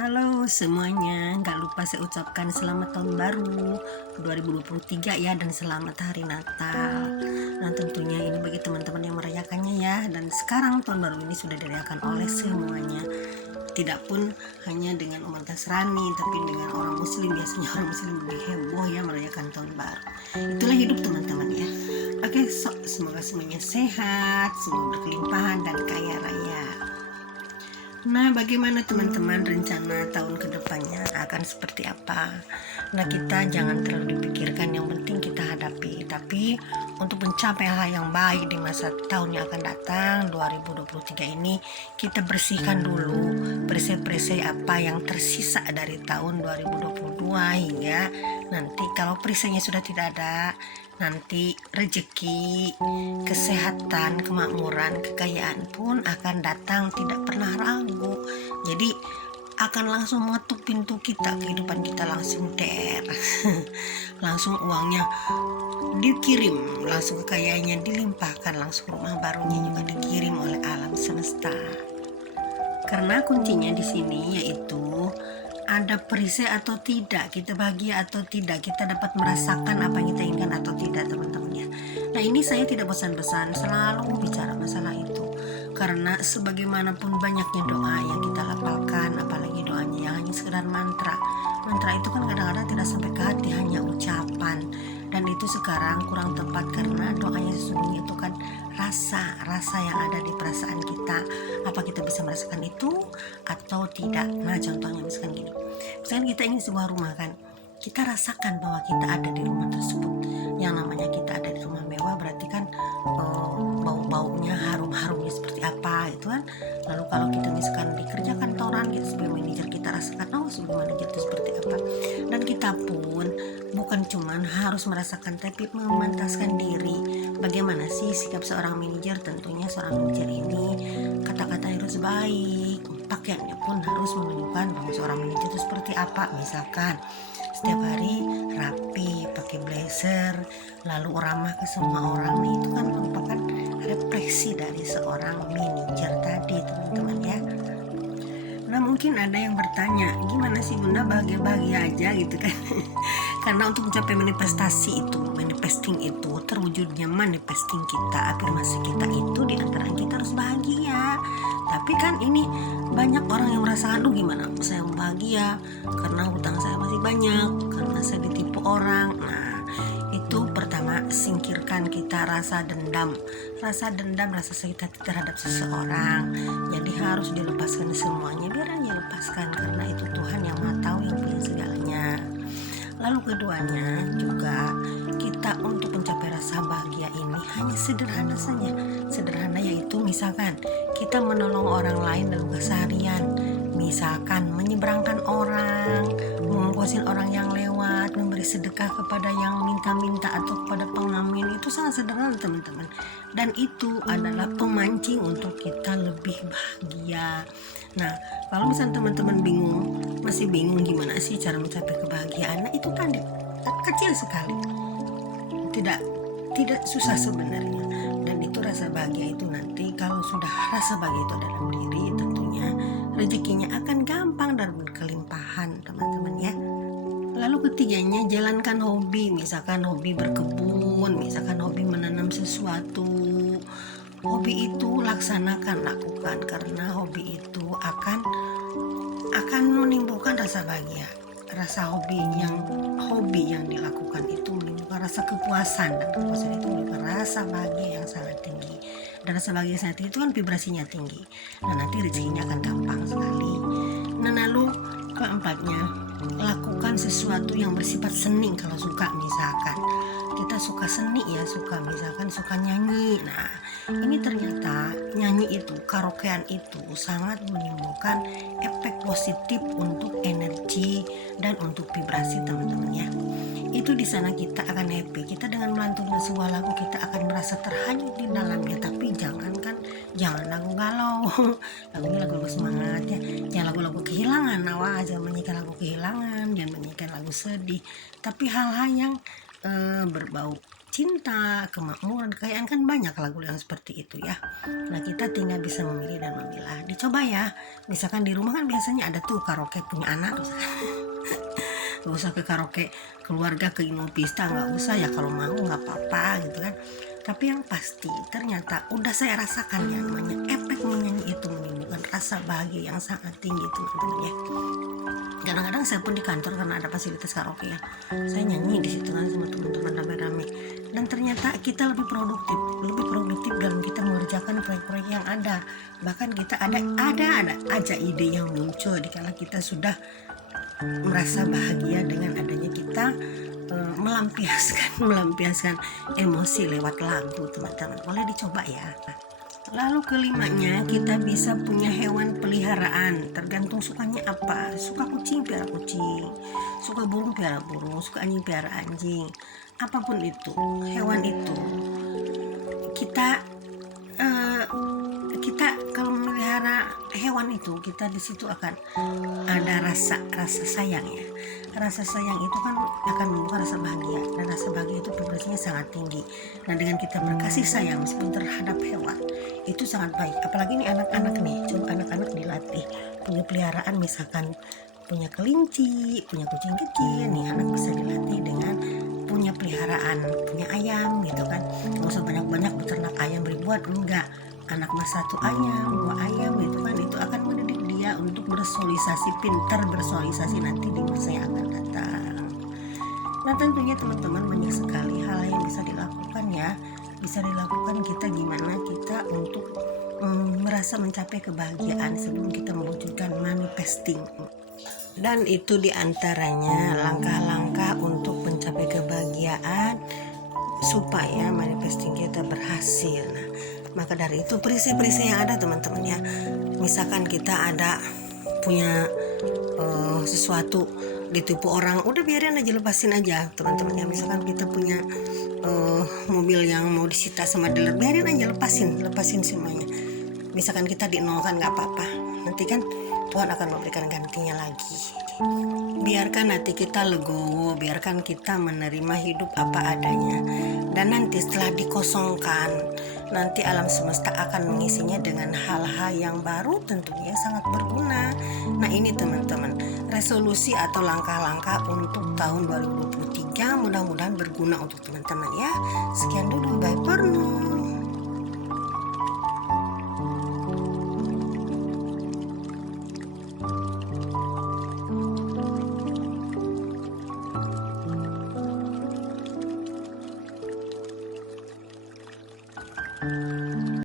Halo semuanya, gak lupa saya ucapkan selamat tahun baru 2023 ya, dan selamat hari Natal. Nah tentunya ini bagi teman-teman yang merayakannya ya. Dan sekarang tahun baru ini sudah dirayakan oleh semuanya. Tidak pun hanya dengan umat Nasrani, tapi dengan orang Muslim. Biasanya orang Muslim lebih heboh ya merayakan tahun baru. Itulah hidup teman-teman ya. Oke, semoga semuanya sehat, semua berkelimpahan dan kaya raya. Nah, bagaimana teman-teman rencana tahun kedepannya akan seperti apa? Nah, kita jangan terlalu dipikirkan, yang penting kita hadapi. Tapi untuk mencapai hal yang baik di masa tahun yang akan datang 2023 ini, kita bersihkan dulu perisai-perisai apa yang tersisa dari tahun 2022 hingga nanti kalau perisainya sudah tidak ada, nanti rezeki, kesehatan, kemakmuran, kekayaan pun akan datang tidak pernah ragu. Jadi akan langsung mengetuk pintu kita, kehidupan kita langsung langsung uangnya dikirim, langsung kekayaannya dilimpahkan, langsung rumah barunya juga dikirim oleh alam semesta. Karena kuncinya di sini yaitu ada perisai atau tidak, kita bahagia atau tidak, kita dapat merasakan apa yang kita inginkan atau tidak teman-teman ya. Nah ini saya tidak bosan-bosan selalu bicara masalah itu, karena sebagaimanapun banyaknya doa yang kita lafalkan, apalagi doanya yang hanya sekedar mantra itu kan kadang-kadang tidak sampai ke hati, hanya ucapan, dan itu sekarang kurang tepat karena doanya sesungguhnya itu kan rasa yang ada di perasaan kita. Apa kita bisa merasakan itu atau tidak? Nah contohnya misalkan gini, misalkan kita ingin sebuah rumah kan, kita rasakan bahwa kita ada di rumah tersebut. Yang namanya kita ada di rumah mewah berarti kan bau-baunya, harum-harumnya seperti apa itu kan. Lalu kalau kita misalkan dikerja kantoran, kita sebagai manajer kita rasakan sebagai manajer itu seperti apa. Dan kita pun bukan cuman harus merasakan, tapi memantaskan diri. Bagaimana sih sikap seorang manajer? Tentunya seorang manajer ini kata-kata harus baik, pakaiannya pun harus menunjukkan bahwa seorang manajer itu seperti apa. Misalkan setiap hari rapi, pakai blazer, lalu ramah ke semua orang. Nah itu kan merupakan refleksi dari seorang manajer tadi teman-teman ya. Nah mungkin ada yang bertanya, gimana sih Bunda bahagia-bahagia aja gitu kan. Karena untuk mencapai manifesting itu, terwujudnya manifesting kita, afirmasi kita itu diantara kita harus bahagia. Tapi kan ini banyak orang yang merasakan, gimana saya bahagia karena hutang saya masih banyak, karena saya ditipu orang. Nah itu pertama, singkirkan kita rasa dendam, rasa sakit hati terhadap seseorang. Jadi harus dilepaskan semuanya, biar aja lepaskan, karena itu Tuhan yang Maha Tahu, yang punya segalanya. Lalu keduanya juga, kita untuk mencapai rasa bahagia ini hanya sederhana saja. Sederhana yaitu misalkan kita menolong orang lain dalam keseharian, misalkan menyeberangkan orang, mengongkosin orang yang lewat, memberi sedekah kepada yang minta-minta atau kepada pengamen. Itu sangat sederhana teman-teman, dan itu adalah pemancing untuk kita lebih bahagia. Nah kalau misalnya teman-teman masih bingung gimana sih cara mencapai kebahagiaan, nah itu tadi kecil sekali, tidak susah sebenarnya. Dan itu rasa bahagia itu nanti kalau sudah rasa bahagia itu dalam diri, tentunya rezekinya akan gampang dan berkelimpahan teman-teman ya. Lalu ketiganya, jalankan hobi, misalkan hobi berkebun, misalkan hobi menanam sesuatu. Hobi itu lakukan, karena hobi itu akan menimbulkan rasa bahagia. Hobi yang dilakukan itu menimbulkan rasa kepuasan, dan kepuasan itu menimbulkan rasa bahagia yang sangat tinggi. Dan rasa bahagia yang sangat tinggi itu kan vibrasinya tinggi, dan nanti rezekinya akan gampang sekali. Nah lalu keempatnya, lakukan sesuatu yang bersifat seni kalau suka. Misalkan kita suka seni ya, suka nyanyi. Nah ini ternyata nyanyi itu, karaokean itu sangat menimbulkan efek positif untuk energi dan untuk vibrasi teman-teman ya. Itu di sana kita akan happy. Kita dengan melantunkan sebuah lagu, kita akan merasa terhanyut di dalamnya. Tapi jangan lagu galau, lagunya lagu semangat ya. Jangan lagu-lagu kehilangan, jangan menyanyikan lagu kehilangan, jangan menyanyikan lagu sedih. Tapi hal-hal yang berbau cinta, kemakmuran, kekayaan, kan banyak lagu yang seperti itu ya. Nah kita tinggal bisa memilih dan memilah. Dicoba ya, misalkan di rumah kan biasanya ada tuh karaoke punya anak, nggak usah ke karaoke keluarga, ke Inopista nggak usah ya, kalau mau nggak apa-apa gitu kan. Tapi yang pasti ternyata udah saya rasakan yang namanya efek menyanyi itu menimbulkan rasa bahagia yang sangat tinggi teman-teman ya. Kadang-kadang saya pun di kantor karena ada fasilitas karaoke ya, saya nyanyi di situ kan sama teman-teman rame-rame, dan ternyata kita lebih produktif dalam kita mengerjakan proyek-proyek yang ada. Bahkan kita ada aja ide yang muncul dikala kita sudah merasa bahagia dengan adanya kita melampiaskan emosi lewat lagu. Teman-teman boleh dicoba ya. Lalu kelimanya, kita bisa punya hewan peliharaan, tergantung sukanya apa. Suka kucing, piara kucing. Suka burung, piara burung. Suka anjing, piara anjing. Apapun itu hewan itu, kita kalau memelihara hewan itu, kita di situ akan ada rasa sayang ya. Rasa sayang itu kan akan membuka rasa bahagia, dan rasa bahagia itu vibrasinya sangat tinggi. Nah dengan kita berkasih sayang meskipun terhadap hewan, itu sangat baik. Apalagi nih anak-anak nih, coba anak-anak dilatih punya peliharaan, misalkan punya kelinci, punya kucing kecil nih, anak bisa dilatih dengan punya peliharaan, punya ayam gitu kan. Nggak usah banyak-banyak beternak ayam ribuan, enggak. Anak mas 1 ayam, 2 ayam gitu kan, itu akan mendidik dia untuk pintar bersosialisasi nanti di masa yang akan datang. Nah tentunya teman-teman banyak sekali hal yang bisa dilakukan ya. Bisa dilakukan kita, gimana kita untuk merasa mencapai kebahagiaan sebelum kita mewujudkan manifesting. Dan itu diantaranya langkah-langkah untuk mencapai kebahagiaan supaya manifesting kita berhasil. Nah, maka dari itu perisi-perisi yang ada teman-teman ya, misalkan kita ada punya sesuatu ditipu orang, udah biarin aja, lepasin aja teman-teman ya. Misalkan kita punya mobil yang mau disita sama dealer, biarin aja, lepasin semuanya. Misalkan kita dinolkan, nggak apa-apa, nanti kan Tuhan akan memberikan gantinya lagi. Biarkan hati kita legowo, biarkan kita menerima hidup apa adanya, dan nanti setelah dikosongkan, nanti alam semesta akan mengisinya dengan hal-hal yang baru tentunya sangat berguna. Nah ini teman-teman, resolusi atau langkah-langkah untuk tahun 2023 mudah-mudahan berguna untuk teman-teman ya. Sekian dulu, bye for now.